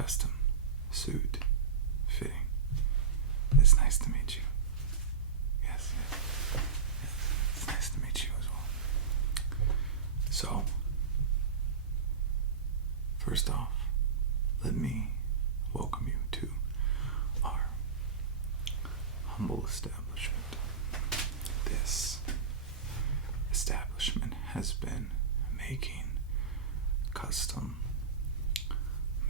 custom suit fitting. It's nice to meet you. Yes. It's nice to meet you as well. So, first off, let me welcome you to our humble establishment. This establishment has been making custom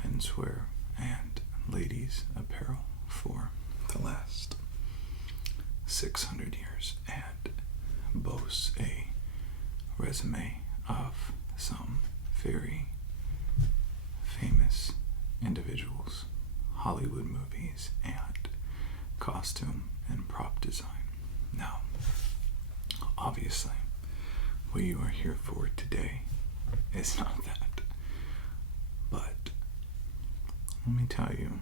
menswear and ladies apparel for the last 600 years and boasts a resume of some very famous individuals, Hollywood movies, and costume and prop design. Now, obviously, what you are here for today is not that, but let me tell you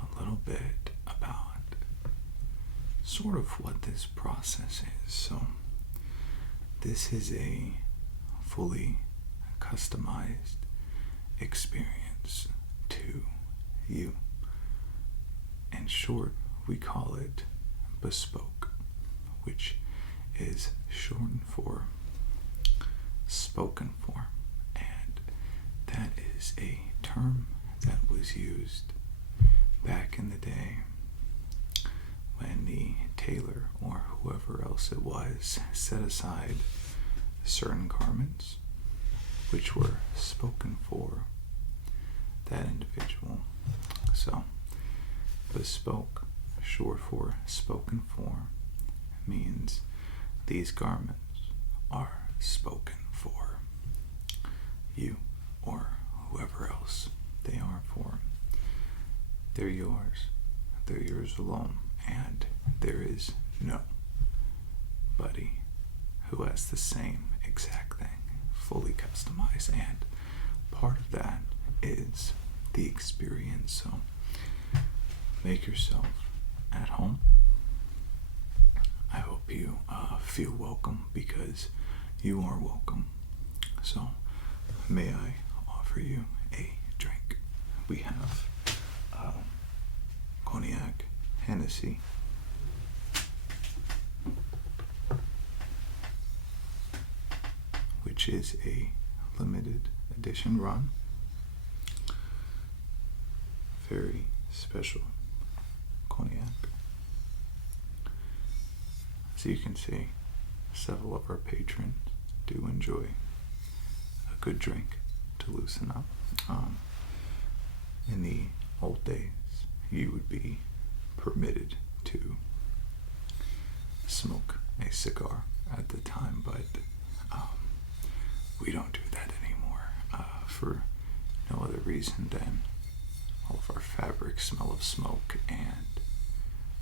a little bit about sort of what this process is. So, this is a fully customized experience to you. In short, we call it Bespoke, which is shortened for spoken for, and that is a term that was used back in the day when the tailor or whoever else it was set aside certain garments which were spoken for that individual. So, bespoke, short for spoken for, means these garments are spoken for you or whoever else they are for. They're yours. They're yours alone. And there is nobody who has the same exact thing, fully customized. And part of that is the experience. So make yourself at home. I hope you feel welcome, because you are welcome. So may I offer you a drink? We have cognac, Hennessy, which is a limited edition run. Very special cognac. As you can see, several of our patrons do enjoy a good drink to loosen up. In the old days, you would be permitted to smoke a cigar at the time, but we don't do that anymore for no other reason than all of our fabrics smell of smoke, and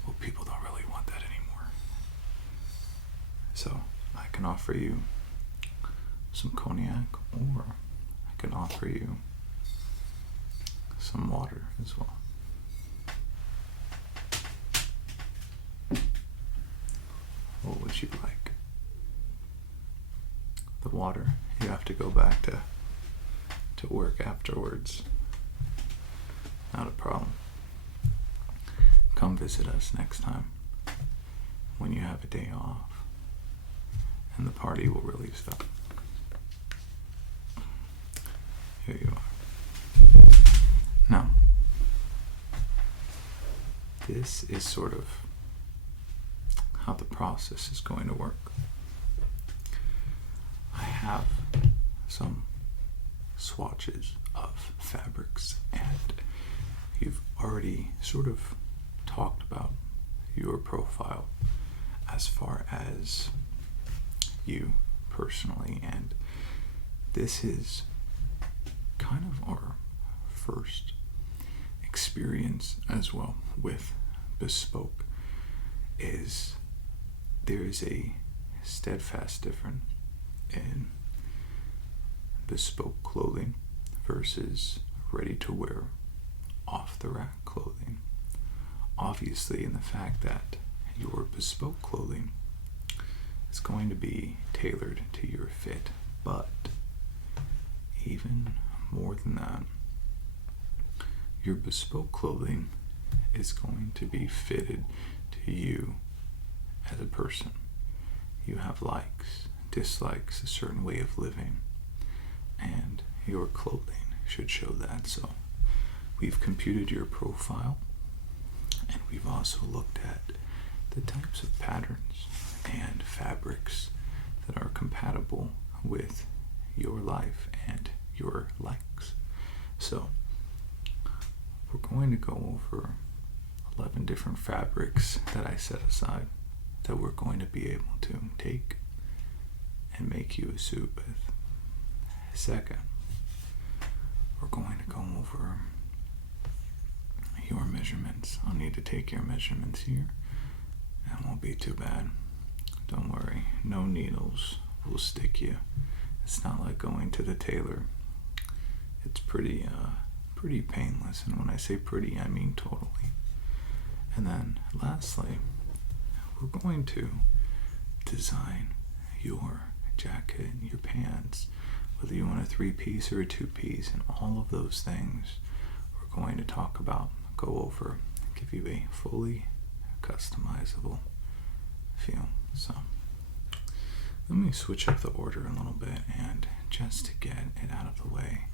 well, people don't really want that anymore. So I can offer you some cognac, or I can offer you some water as well. What would you like? The water, you have to go back to work afterwards. Not a problem. Come visit us next time when you have a day off and the party will really stop. Here you are. Now, this is sort of how the process is going to work. I have some swatches of fabrics, and you've already sort of talked about your profile as far as you personally, and this is kind of our first experience as well with Bespoke. Is there is a steadfast difference in bespoke clothing versus ready-to-wear, off-the-rack clothing. Obviously, in the fact that your bespoke clothing is going to be tailored to your fit, but even more than that, your bespoke clothing is going to be fitted to you as a person. You have likes, dislikes, a certain way of living, and your clothing should show that. So we've computed your profile, and we've also looked at the types of patterns and fabrics that are compatible with your life and your likes. So we're going to go over 11 different fabrics that I set aside that we're going to be able to take and make you a suit with. Second, we're going to go over your measurements. I'll need to take your measurements here. That won't be too bad. Don't worry, no needles will stick you. It's not like going to the tailor. It's pretty painless, and when I say pretty, I mean totally. And then lastly, we're going to design your jacket, your pants, whether you want a 3-piece or a 2-piece, and all of those things we're going to talk about, go over, give you a fully customizable feel. So let me switch up the order a little bit, and just to get it out of the way,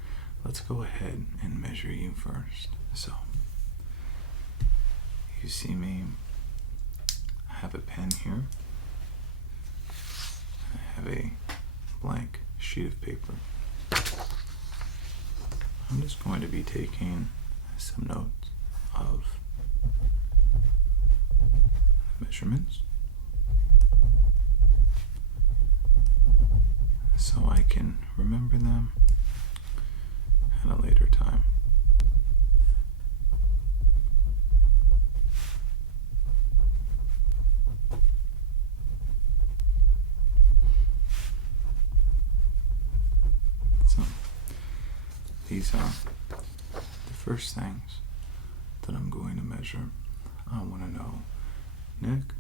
let's go ahead and measure you first. So you see me, I have a pen here, I have a blank sheet of paper. I'm just going to be taking some notes of measurements so I can remember them at a later time. So these are the first things that I'm going to measure. I want to know neck,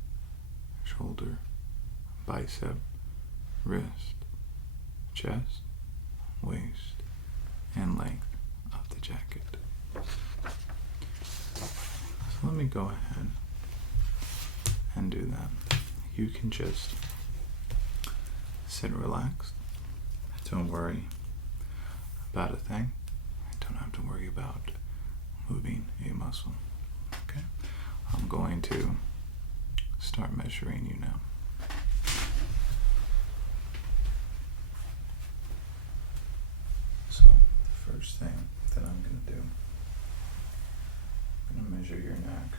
shoulder, bicep, wrist, chest, waist, and length of the jacket. So let me go ahead and do that. You can just sit relaxed. Don't worry about a thing. Don't have to worry about moving a muscle. Okay? I'm going to start measuring you now. So the first thing that I'm going to do, I'm going to measure your neck,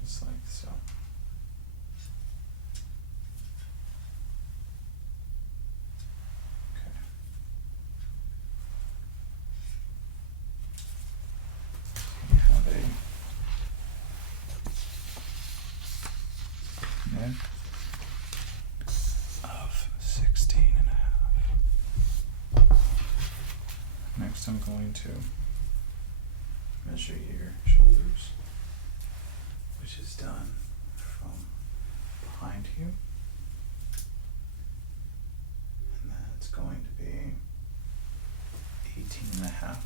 just like so. Okay. You have a neck of 16 and a half. Next, I'm going to measure your shoulders, which is done from behind you, and then it's going to be 18 and a half.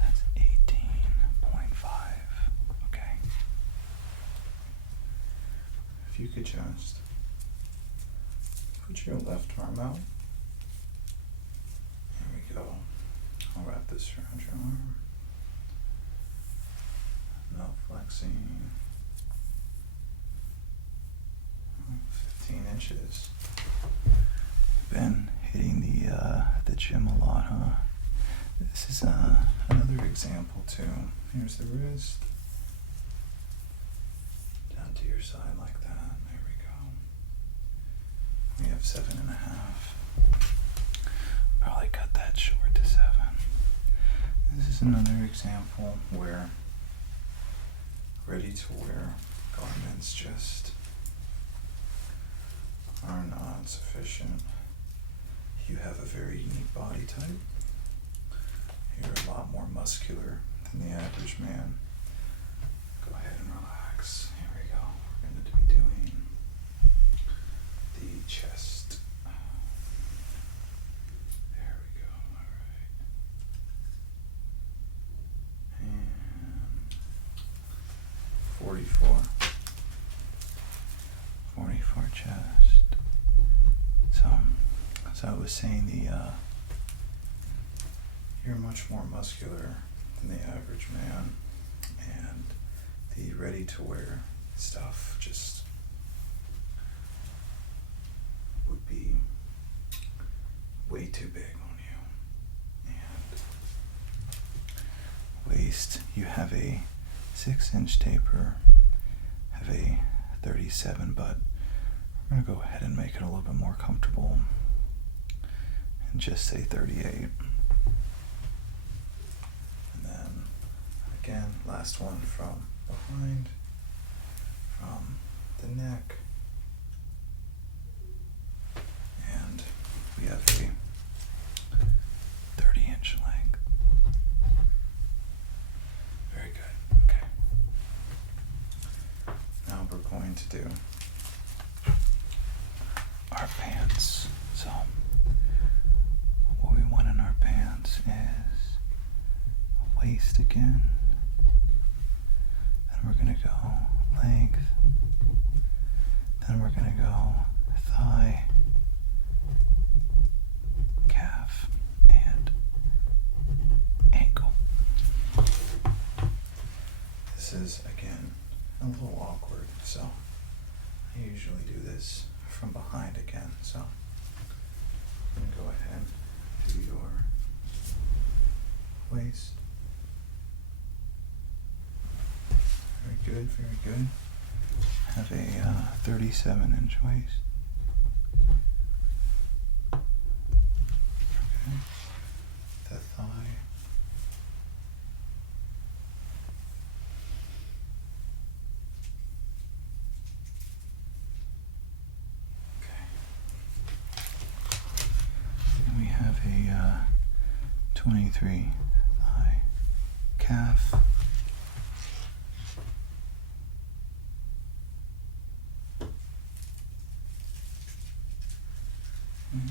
That's 18.5. Okay. If you could just put your left arm out. There we go. I'll wrap this around your arm. No flexing. 15 inches. Been hitting the gym a lot, huh? This is another example too. Here's the wrist. Down to your side like that. There we go. We have 7.5. Probably cut that short to 7. This is another example where ready to wear garments just are not sufficient. You have a very unique body type. You're a lot more muscular than the average man. Go ahead and relax. Here we go. We're going to be doing the chest. There we go. 44. 44 chest. So I was saying you're much more muscular than the average man, and the ready-to-wear stuff just would be way too big on you. And waist, you have a 6-inch taper, have a 37, but we're going to go ahead and make it a little bit more comfortable and just say 38. And then again, last one from behind, from the neck, and we have a 30-inch length. Very good. Okay. Now we're going to do our pants. So what we want in our pants is a waist again. Then we're going to go length. Then we're going to go thigh, calf, and ankle. This is, again, a little awkward, so I usually do this from behind again. So I'm going to go ahead and do your waist. Very good, very good. Have a 37-inch waist. Okay. The thigh. Okay. And we have a 23 thigh, calf. Mm.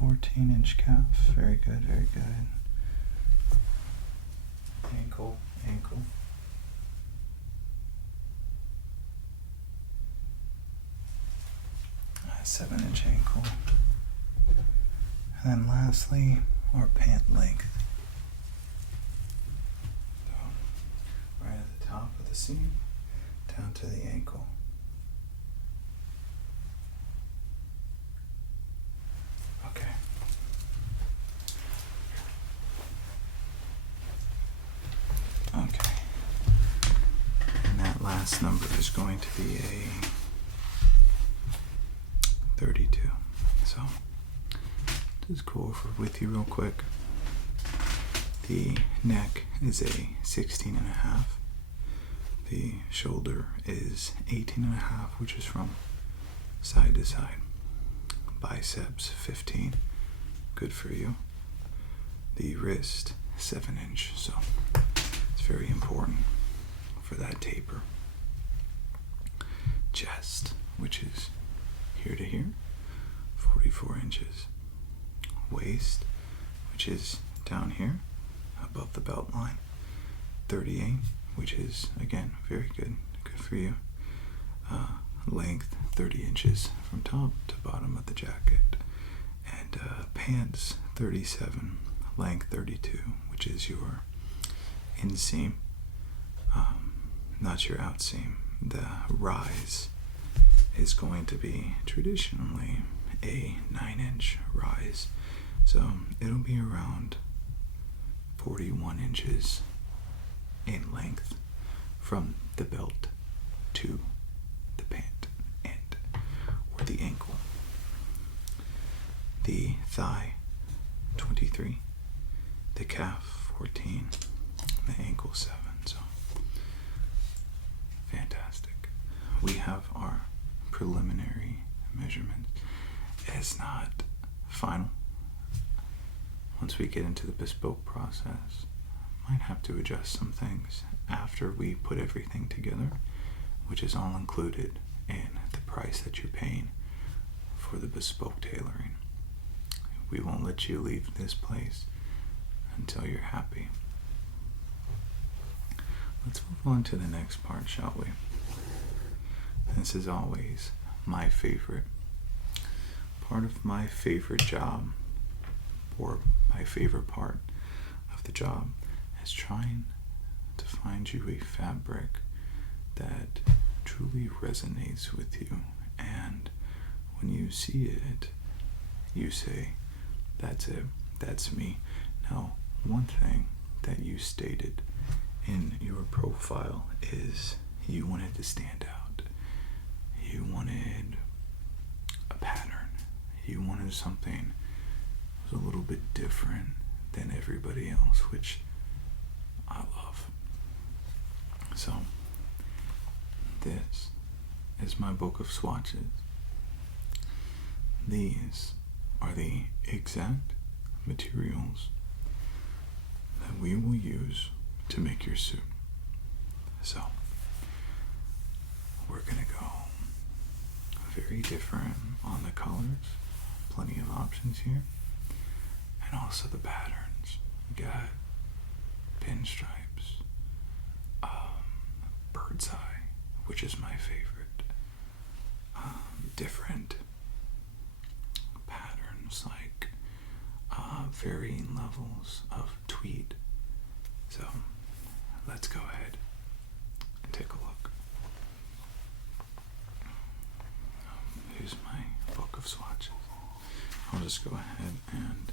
14-inch calf. Very good, very good. Ankle, ankle. 7-inch ankle. And then lastly, our pant length. So, right at the top of the seam, down to the ankle. Okay. Okay. And that last number is going to be a 32. So, just go over with you real quick. The neck is a 16 and a half. The shoulder is 18 and a half, which is from side to side. Biceps 15, good for you. The wrist 7-inch, so it's very important for that taper. Chest, which is here to here, 44 inches. Waist, which is down here above the belt line, 38, which is again very good for you. Length 30 inches from top to bottom of the jacket, and pants 37, length 32, which is your inseam, not your outseam. The rise is going to be traditionally a 9-inch rise, so it'll be around 41 inches in length from the belt to the pant end or the ankle. The thigh 23, the calf 14, the ankle 7. So fantastic. We have our preliminary measurements. It's not final. Once we get into the bespoke process, might have to adjust some things after we put everything together, which is all included in the price that you're paying for the bespoke tailoring. We won't let you leave this place until you're happy. let's move on to the next part, shall we? This is always my favorite. Part of my favorite job, or my favorite part of the job, is trying to find you a fabric that truly resonates with you, and when you see it, you say, that's it, that's me. Now, one thing that you stated in your profile is you wanted to stand out. You wanted a pattern. You wanted something that was a little bit different than everybody else, which I love. So, this is my book of swatches. These are the exact materials that we will use to make your suit. So, we're gonna go very different on the colors, plenty of options here, and also the patterns. We got pinstripes, bird's eye, which is my favorite, different patterns like varying levels of tweed. So let's go ahead and take a look. Here's my book of swatches. I'll just go ahead and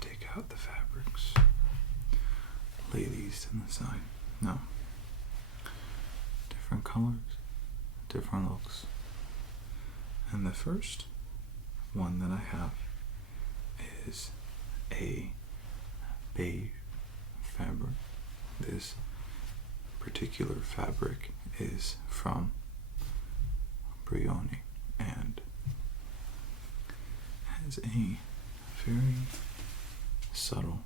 take out the fabrics, lay these to the side. Now, different colors, different looks. And the first one that I have is a beige fabric. This particular fabric is from Brioni and has a very subtle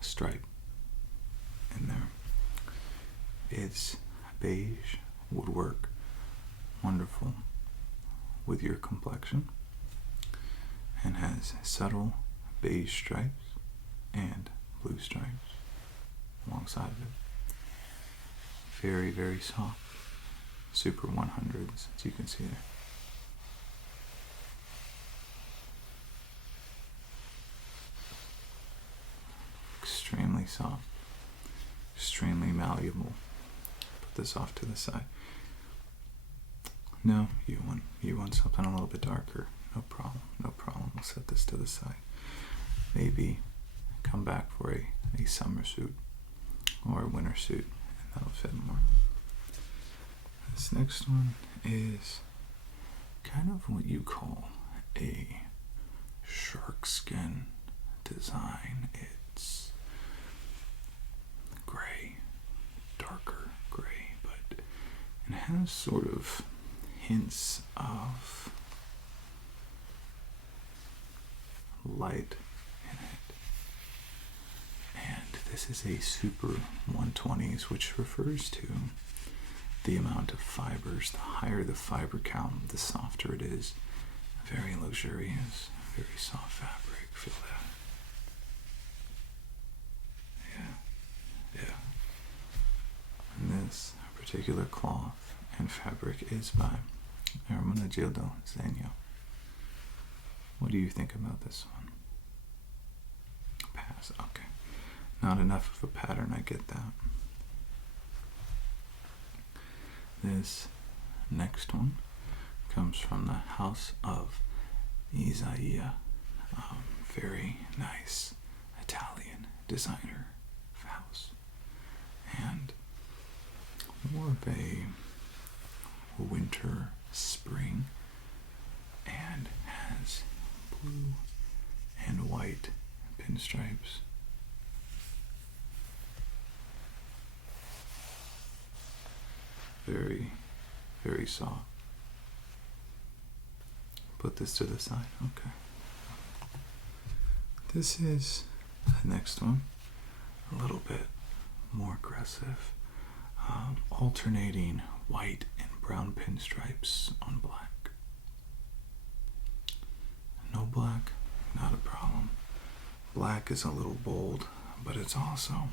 stripe in there. It's beige, would work wonderful with your complexion, and has subtle beige stripes and blue stripes alongside of it. Very, very soft. Super 100s, as you can see there. Extremely soft. Extremely malleable. Put this off to the side. No, you want something a little bit darker. No problem, no problem. We'll set this to the side. Maybe come back for a summer suit or a winter suit, and that'll fit more. This next one is kind of what you call a shark skin design. It's gray, darker gray, but it has sort of hints of light in it. And this is a super 120s, which refers to the amount of fibers. The higher the fiber count, the softer it is. Very luxurious, very soft fabric. Feel that? Yeah. And this particular cloth and fabric is by Hermenegildo Zegno. What do you think about this one? Pass. Okay. Not enough of a pattern, I get that. This next one comes from the house of Isaia. Very nice Italian designer house. And more of a winter, spring, and has blue and white pinstripes. Very, very soft. Put this to the side. Okay. This is the next one. A little bit more aggressive. Alternating white and brown pinstripes on black. No black, not a problem. Black is a little bold, but it's also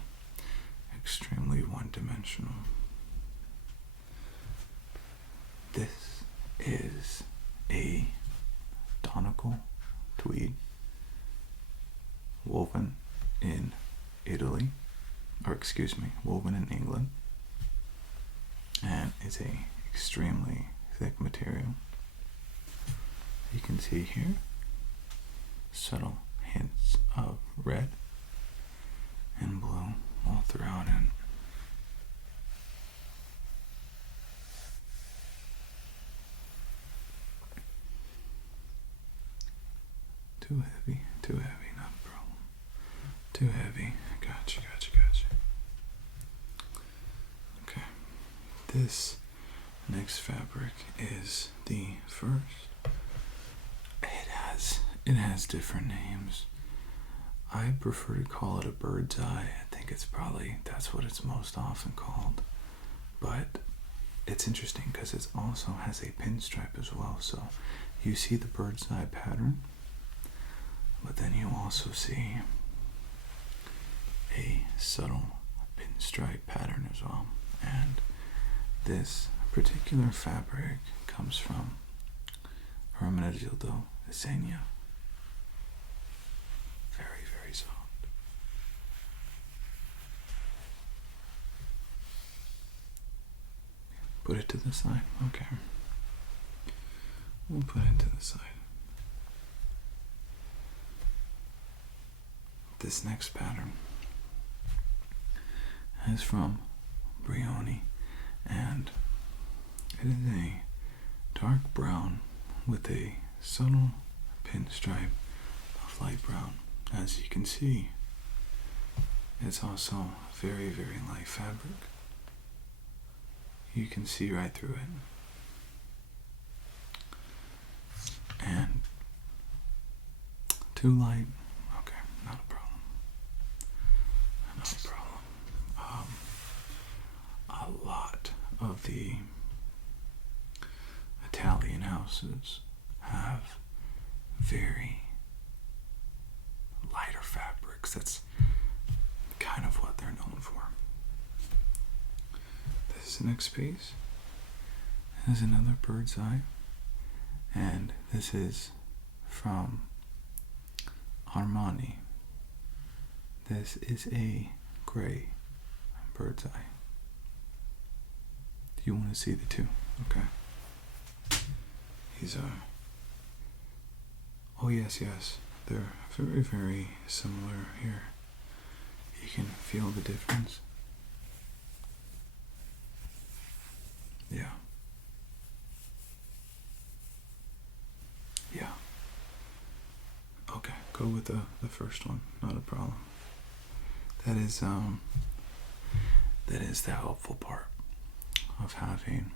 extremely one-dimensional. This is a Donegal tweed woven in Italy, or excuse me, woven in England, and it's a extremely thick material. You can see here subtle hints of red and blue all throughout it. Too heavy, not a problem. Too heavy. Gotcha. Okay. This next fabric is the first. It has different names. I prefer to call it a bird's eye. I think that's what it's most often called. But it's interesting because it also has a pinstripe as well. So you see the bird's eye pattern, but then you also see a subtle pinstripe pattern as well. And this particular fabric comes from Hermenegildo Zegna. Very, very soft. Put it to the side. Okay. We'll put it to the side. This next pattern is from Brioni, and it is a dark brown with a subtle pinstripe of light brown. As you can see, it's also very, very light fabric. You can see right through it. And too light? Okay, not a problem. Not a problem. A lot of the Italian houses have very lighter fabrics. That's kind of what they're known for. This next piece is another bird's eye, and this is from Armani. This is a gray bird's eye. Do you want to see the two? Okay. These are... Oh, yes. They're very, very similar here. You can feel the difference. Yeah. Okay, go with the first one. Not a problem. That is the helpful part of having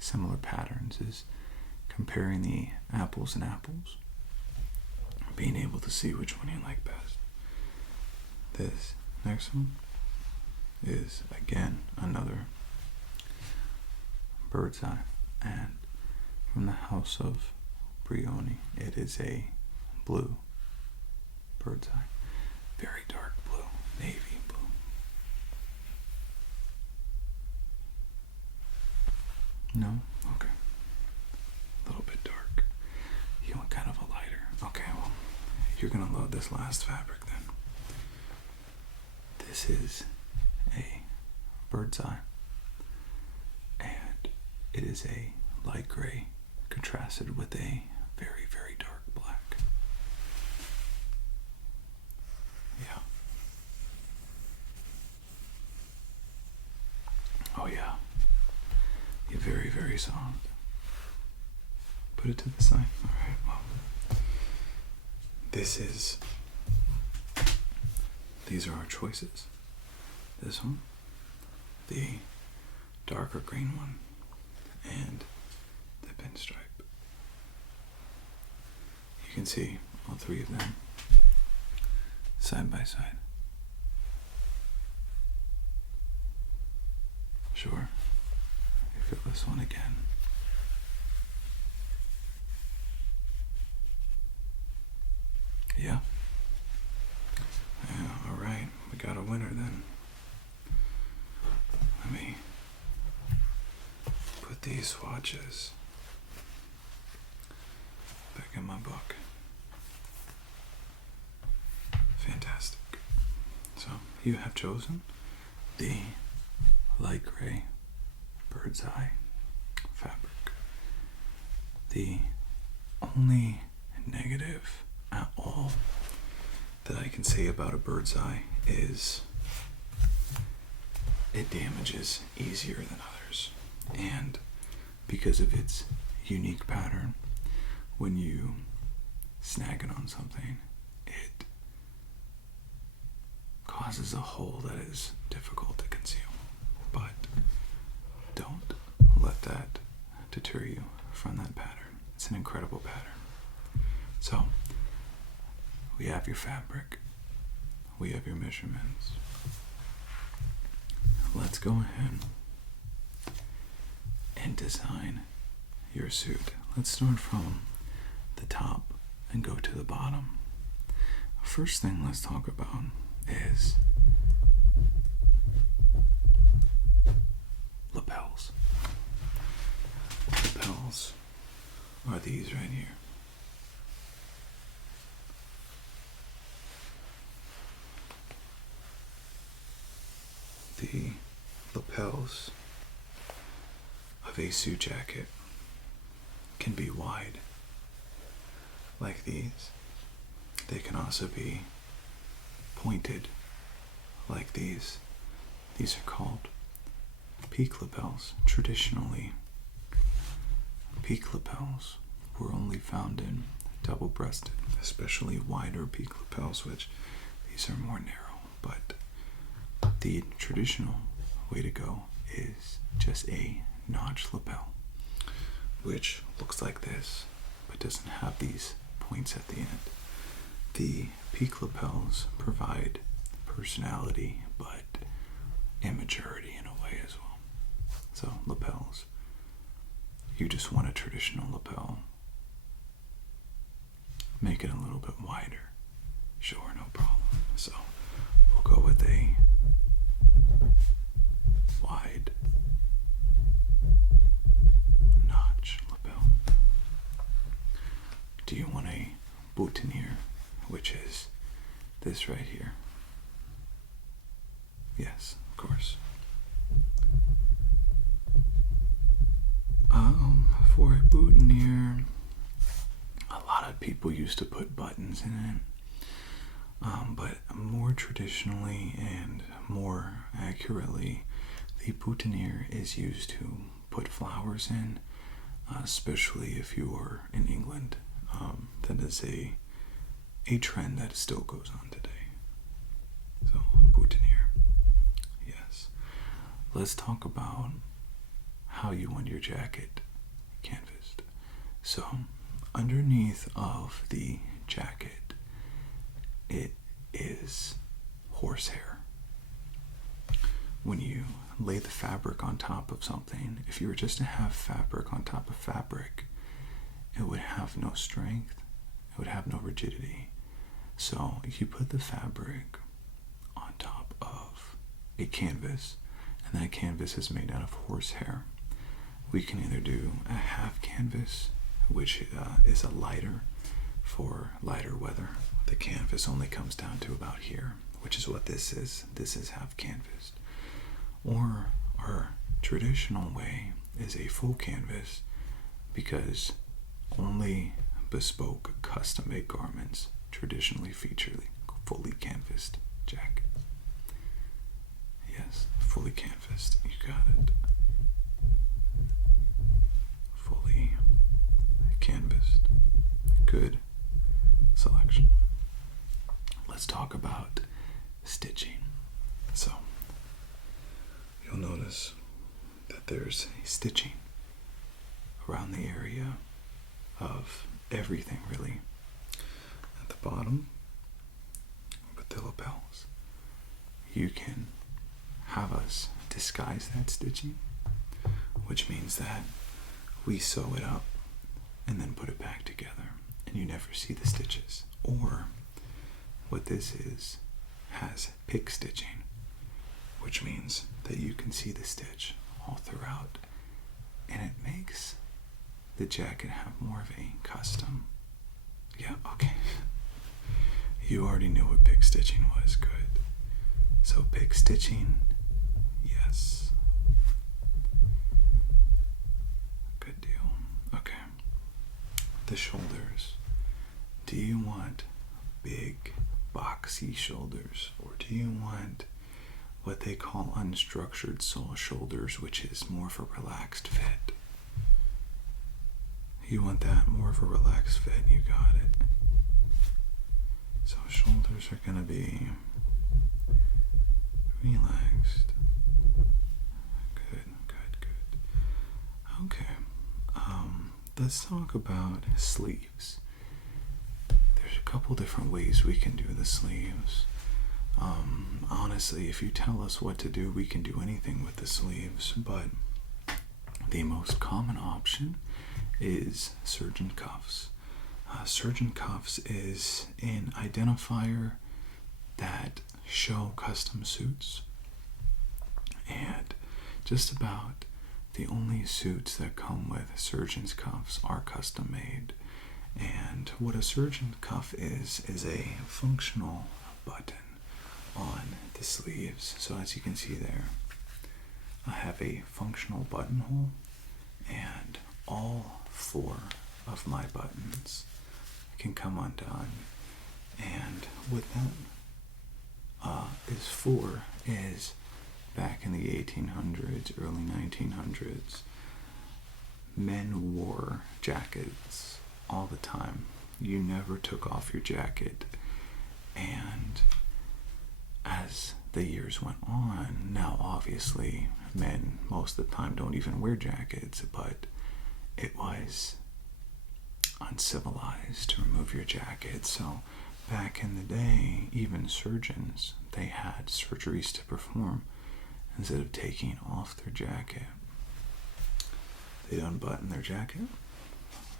similar patterns, is comparing the apples and apples, being able to see which one you like best. This next one is again another bird's eye, and from the house of Brioni, it is a blue bird's eye. Very dark blue, navy blue. No? Okay. A little bit dark. You want kind of a lighter. Okay, well, you're gonna love this last fabric then. This is a bird's eye, and it is a light gray contrasted with a very, very dark black. Yeah. Oh yeah. You're very, very soft. Put it to the side. Alright, well. These are our choices. This one, the darker green one, and the pinstripe. You can see all three of them side by side. Sure. You feel this one again. Yeah. All right, we got a winner then. these swatches back in my book. Fantastic. So you have chosen the light gray bird's eye fabric. The only negative at all that I can say about a bird's eye is it damages easier than others. And because of its unique pattern, when you snag it on something, it causes a hole that is difficult to conceal. But don't let that deter you from that pattern. It's an incredible pattern. So, we have your fabric. We have your measurements. Let's go ahead and design your suit. Let's start from the top and go to the bottom. First thing let's talk about is lapels. Lapels are these right here. The lapels of a suit jacket can be wide, like these. They can also be pointed, like these. These are called peak lapels. Traditionally, peak lapels were only found in double-breasted, especially wider peak lapels, which these are more narrow. But the traditional way to go is just a notch lapel, which looks like this, but doesn't have these points at the end. The peak lapels provide personality, but immaturity in a way as well. So lapels, you just want a traditional lapel, make it a little bit wider. Sure, no problem. So we'll go with a wide notch lapel. Do you want a boutonniere, which is this right here? Yes, of course. For a boutonniere, a lot of people used to put buttons in it, but more traditionally and more accurately, the boutonniere is used to put flowers in, especially if you are in England. That is a trend that still goes on today. So, boutonniere. Yes. Let's talk about how you want your jacket canvassed. So, underneath of the jacket, it is horsehair. When you lay the fabric on top of something, if you were just to have fabric on top of fabric, it would have no strength, it would have no rigidity. So if you put the fabric on top of a canvas, and that canvas is made out of horsehair, we can either do a half canvas, which is a lighter for lighter weather. The canvas only comes down to about here, which is what this is. This is half canvas. Or our traditional way is a full canvas, because only bespoke custom-made garments traditionally feature fully canvassed jackets. Yes, fully canvassed. You got it. Fully canvassed. Good selection. Let's talk about stitching. So, you'll notice that there's a stitching around the area of everything, really. At the bottom, with the lapels, you can have us disguise that stitching, which means that we sew it up and then put it back together, and you never see the stitches. Or what this is, has pick stitching, which means that you can see the stitch all throughout and it makes the jacket have more of a custom. Yeah, okay. You already knew what pick stitching was. Good. So pick stitching, yes. Good deal. Okay. The shoulders. Do you want big, boxy shoulders, or do you want what they call unstructured sole shoulders, which is more of a relaxed fit? You want that more of a relaxed fit, you got it. So shoulders are going to be relaxed. Good, good, good. Okay. Let's talk about sleeves. There's a couple different ways we can do the sleeves. Honestly, if you tell us what to do, we can do anything with the sleeves, but the most common option is surgeon cuffs. Surgeon cuffs is an identifier that show custom suits, and just about the only suits that come with surgeon's cuffs are custom made. And what a surgeon cuff is a functional button on the sleeves. So as you can see there, I have a functional buttonhole, and all 4 of my buttons can come undone. And what that is for is, back in the 1800s, early 1900s, men wore jackets all the time. You never took off your jacket. And as the years went on, now obviously men most of the time don't even wear jackets, but it was uncivilized to remove your jacket. So back in the day, even surgeons, they had surgeries to perform. Instead of taking off their jacket, they'd unbutton their jacket,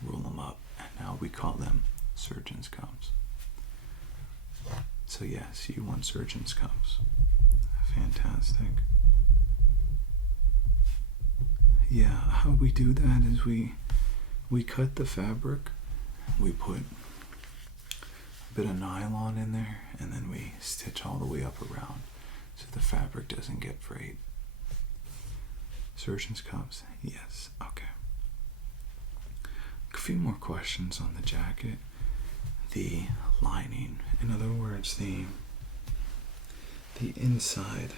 roll them up, and now we call them surgeon's cuffs. So yes, you want surgeon's cuffs. Fantastic. Yeah, how we do that is we cut the fabric, we put a bit of nylon in there, and then we stitch all the way up around so the fabric doesn't get frayed. Surgeon's cuffs, yes, okay. A few more questions on the jacket. The lining, in other words, the inside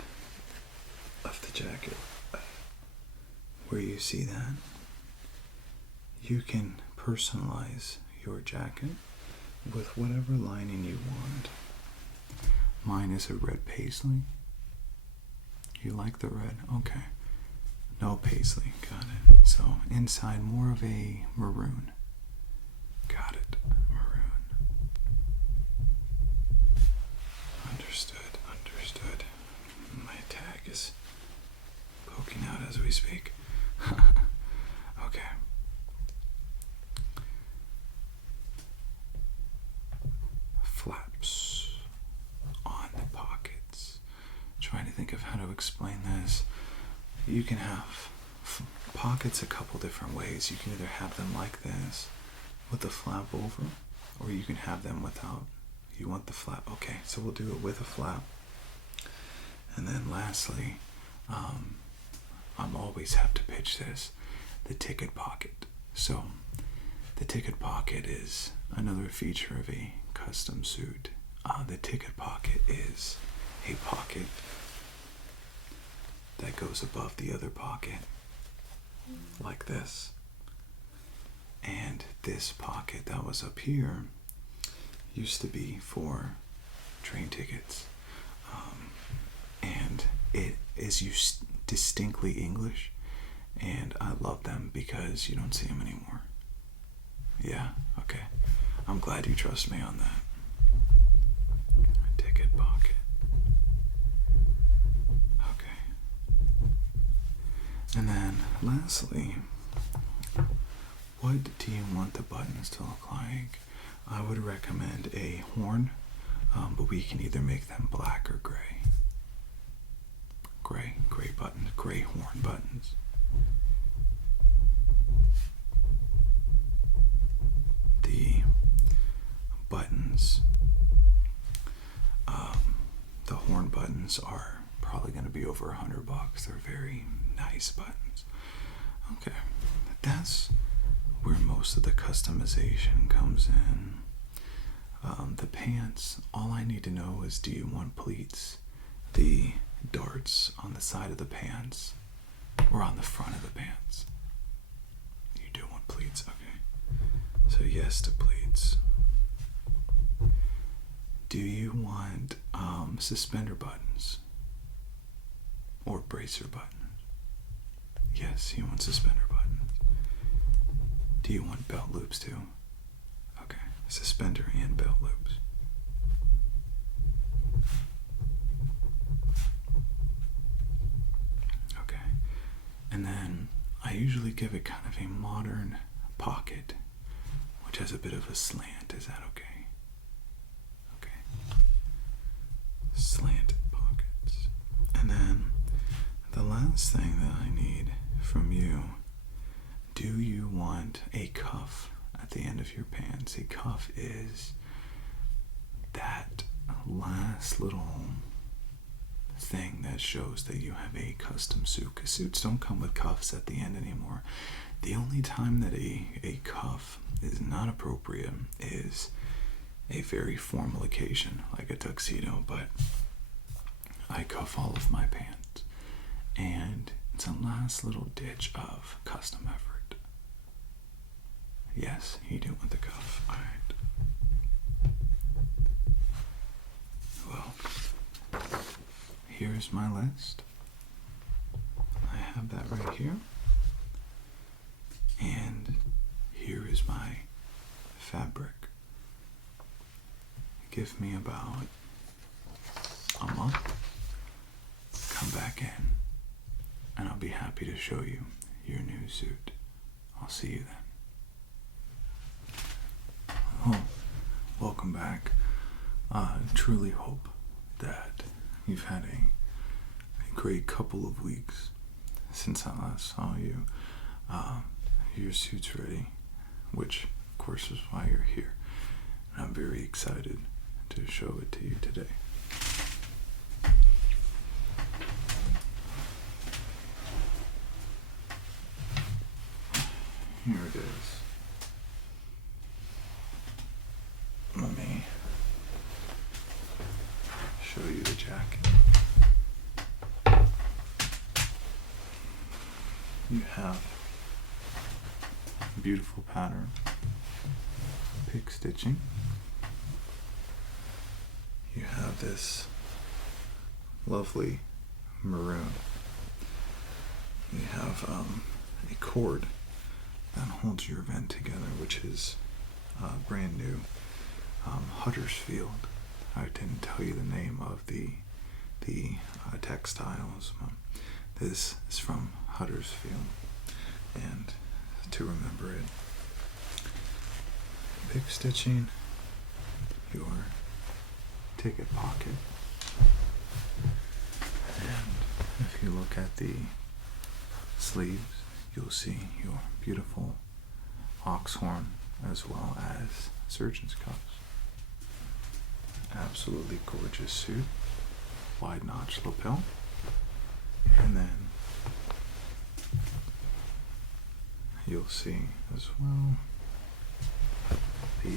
of the jacket, where you see that, you can personalize your jacket with whatever lining you want. Mine is a red paisley. You like the red? Okay. No paisley, got it. So inside, more of a maroon. Got it, maroon. Understood. My tag is poking out as we speak. Okay. Flaps on the pockets. Trying to think of how to explain this. You can have pockets a couple different ways. You can either have them like this with the flap over, or you can have them without. You want the flap? Okay, so we'll do it with a flap. And then lastly, I'm always have to pitch this, the ticket pocket. So the ticket pocket is another feature of a custom suit. The ticket pocket is a pocket that goes above the other pocket, like this. And this pocket that was up here used to be for train tickets. And it is used distinctly English, and I love them because you don't see them anymore. Yeah, okay. I'm glad you trust me on that. Ticket pocket. Okay. And then lastly, what do you want the buttons to look like? I would recommend a horn, but we can either make them black or gray. Gray buttons, gray horn buttons. buttons are probably going to be over $100. They're very nice buttons. Okay, that's where most of the customization comes in. The pants, all I need to know is, do you want pleats, the darts on the side of the pants, or on the front of the pants? You do want pleats, okay. So yes to pleats. Do you want suspender buttons or bracer buttons? Yes, you want suspender buttons. Do you want belt loops too? Okay, suspender and belt loops. Okay, and then I usually give it kind of a modern pocket, which has a bit of a slant. Is that okay? Slanted pockets. And then the last thing that I need from you, do you want a cuff at the end of your pants? A cuff is that last little thing that shows that you have a custom suit, because suits don't come with cuffs at the end anymore. The only time that a cuff is not appropriate is a very formal occasion, like a tuxedo, but I cuff all of my pants, and it's a last little ditch of custom effort. Yes, you do want the cuff. Alright. Well, here's my list. I have that right here. And here is my fabric. Give me about a month, come back in, and I'll be happy to show you your new suit. I'll see you then. Oh, welcome back. I truly hope that you've had a great couple of weeks since I last saw you. Your suit's ready, which of course is why you're here. And I'm very excited to show it to you today. Here it is. Let me show you the jacket. You have beautiful pattern, pick stitching. You have this lovely maroon. You have a cord that holds your vent together, which is brand new. Huddersfield. I didn't tell you the name of the textiles. This is from Huddersfield, and to remember it, pick stitching, your ticket pocket, and if you look at the sleeves, you'll see your beautiful ox horn as well as surgeon's cuffs. Absolutely gorgeous suit, wide notch lapel, and then you'll see as well the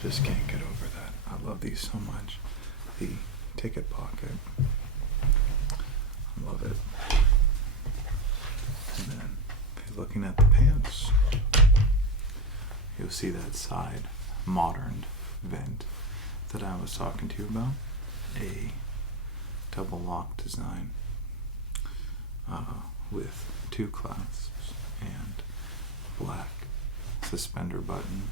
just can't get over that. I love these so much. The ticket pocket, I love it. And then if you're looking at the pants, you'll see that side modern vent that I was talking to you about, a double lock design with two clasps and black suspender buttons.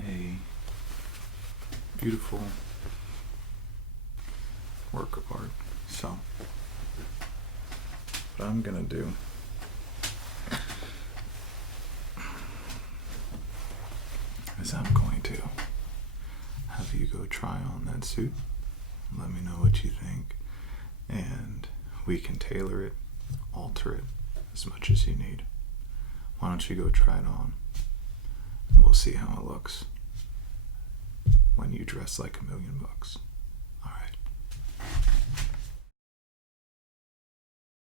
A beautiful work of art. So, what I'm gonna do is I'm going to have you go try on that suit. Let me know what you think, and we can tailor it, alter it as much as you need. Why don't you go try it on, We'll see how it looks when you dress like $1,000,000 bucks.